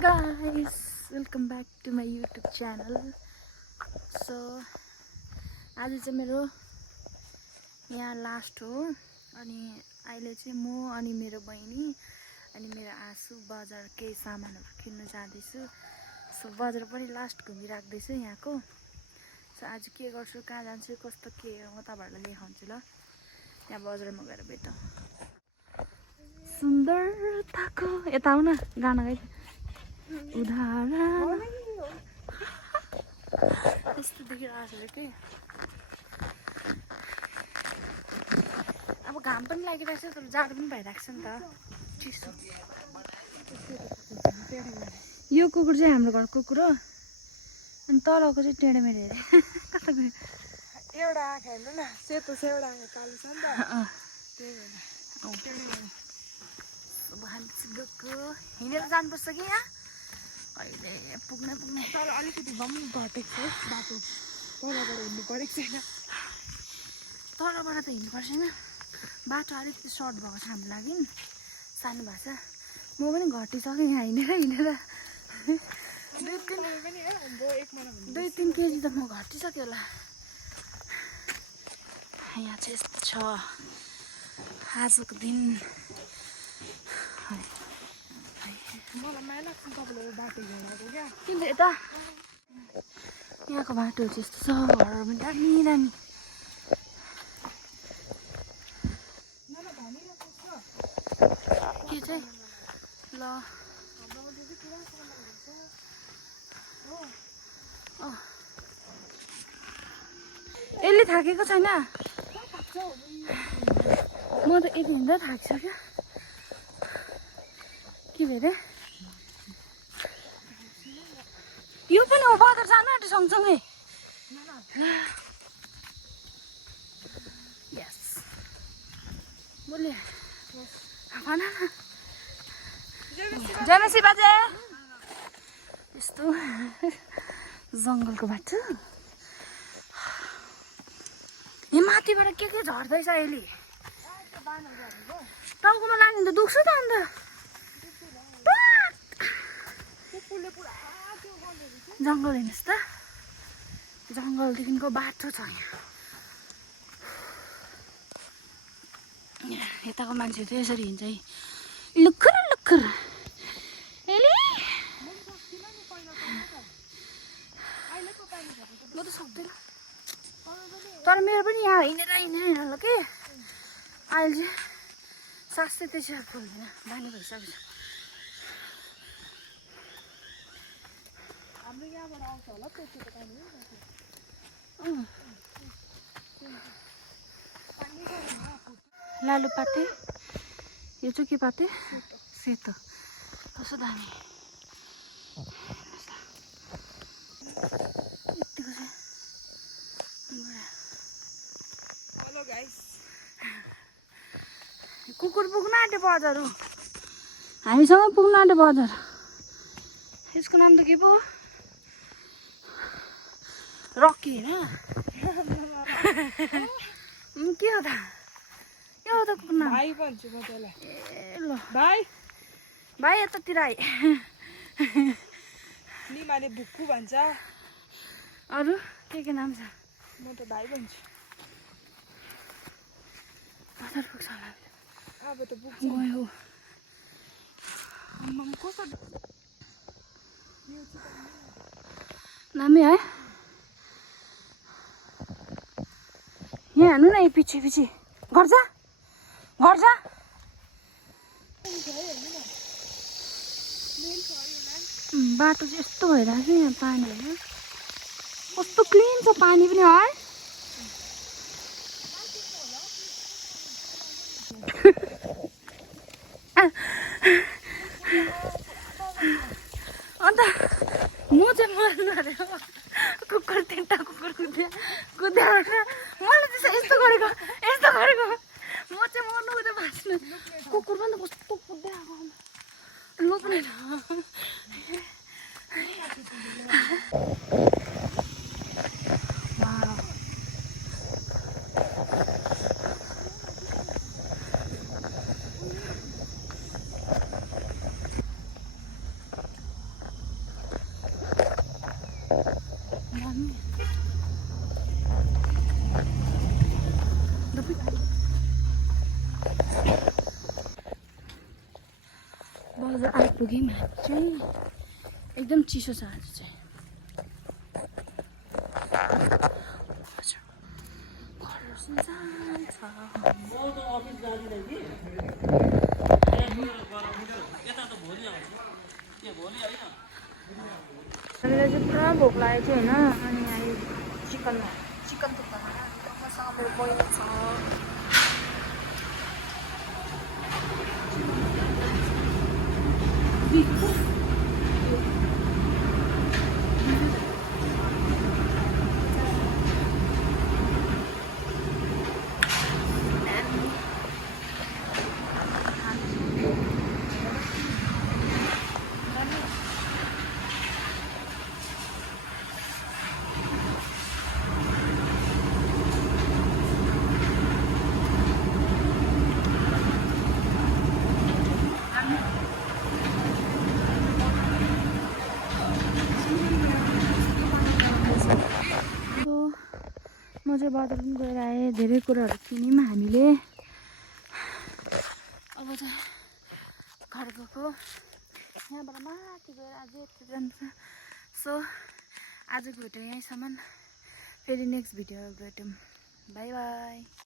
guys, welcome back to my YouTube channel. So आज चाहिँ मेरो यहाँ लास्ट हो अनि अहिले चाहिँ म अनि मेरो बहिनी अनि मेरो आसु बजार केही सामानहरु किन्न जाँदैछु। सो बजार पनि लास्ट घुमिराख्दैछु यहाँको। सो आज के गर्छु, कहाँ जान्छु, कस्तो के हो म तपाईहरुलाई देखाउँछु ल। यहाँ बजारमा गएर भेटौँ। सुन्दरताको यता आउन गाना गाइ उदाहरण यस्तो देखिरहेको छ के। अब घाम पनि लागिरहेको छ तर जाडो पनि भइरहेको छ नि त, चिसो। यो कुकुर चाहिँ हाम्रो घरको कुकुर हो अनि तलको चाहिँ टेढेमेढे हेरे कता गयो। एउटा आँखा हेर्नु न, सेतो छ, एउटा आँखा कालो छ नि त, त्यही भएर टेढेमेढे। गएको हिँडेर जानुपर्छ कि यहाँ अहिले पुग्ने तर अलिकति भए पनि घटेको छ बाटो, तलबाट हिँड्नु परेको छैन। तलबाट त हिँड्नु पर्छ नि, बाटो अलिकति सर्ट भएको छ हाम्रो लागि, सानो भएको छ। म पनि घटिसकेँ यहाँ हिँडेर 2-3 केजी त म घटिसक्यो होला। यहाँ चाहिँ यस्तो छ आजको दिन। मलाई माया लाग्छ तपाईँले बाटो हिँडेको क्या। किन यता यहाँको बाटो चाहिँ यस्तो छ, घरहरू पनि दामी दामी। के चाहिँ ल यसले थाकेको छैन, म त यति हिँड्दा थाकिसक्यो। के भएर यो पनि हो बजार जानु आँट्यो सँगसँगै। यस बोले भन न जनसी बाजे। यस्तो जङ्गलको बाटो, यहाँ माथिबाट के झर्दैछ अहिले। टाउकोमा लाग्यो भने त दुख्छ त अन्त। जङ्गल हेर्नुहोस् त, जङ्गलदेखिको बाटो छ यहाँ। यताको मान्छेहरू चाहिँ यसरी हिँड्छ है, लुखुर लुखुर। म त सक्दैन, तर मेरो पनि यहाँ हिँडेर ल के अहिले चाहिँ सास चाहिँ त्यसै खोल्दैन, बानी भइसकेको छ। हाम्रो यहाँबाट आउँछ होला त्यतिको पानी। लालुपाते, यो चाहिँ के पाते, सेतो, कस्तो दामी। यतिको चाहिँ हेलो गाइस, कुकुर पुग्न आँट्यो बजार हो, हामीसँग पुग्न आँट्यो बजार। यसको नाम त के पो रकी होइन के हो त, के हो त कुकुर नाम? भाइ भन्छु म त्यसलाई। ए ल भाइ भाइ यतातिर आइ। निमाले बुक्कु भन्छ, अरू के नाम छ? म त भाइ भन्छु। बजार पुग्छ होला, अब त बुक्छ गयो। कस्तो दामी है यहाँ हेर्नु न, पछि घर जा बाटो चाहिँ यस्तो भइरहेको छ यहाँ। पानी होइन कस्तो क्लिन छ पानी पनि है। अन्त म चाहिँ मर्नु अरे कुकुर 3टा कुकुर कुद्यो मैले चाहिँ यस्तो गरेको म चाहिँ मर्नु उता बाँच्नु। कुकुर पनि कस्तो कुद्दै आएको लोप्ने। पुग्यौँ हामी चाहिँ एकदम चिसो छ आज चाहिँ हजुर घर सुनसान छ हामीलाई चाहिँ पुरा भोक लागेको थियो होइन अनि अहिले चिकन थुक्पा खाना मसँग मेरो बहिनी छ म चाहिँ बजार पनि गएर आएँ धेरै कुराहरू किन्यौँ हामीले अब चाहिँ घर गएको यहाँबाट माथि गएर अझै यति जान्छ सो आजको भिडियो यहीँसम्म फेरि नेक्स्ट भिडियो भेटौँ बाई बाई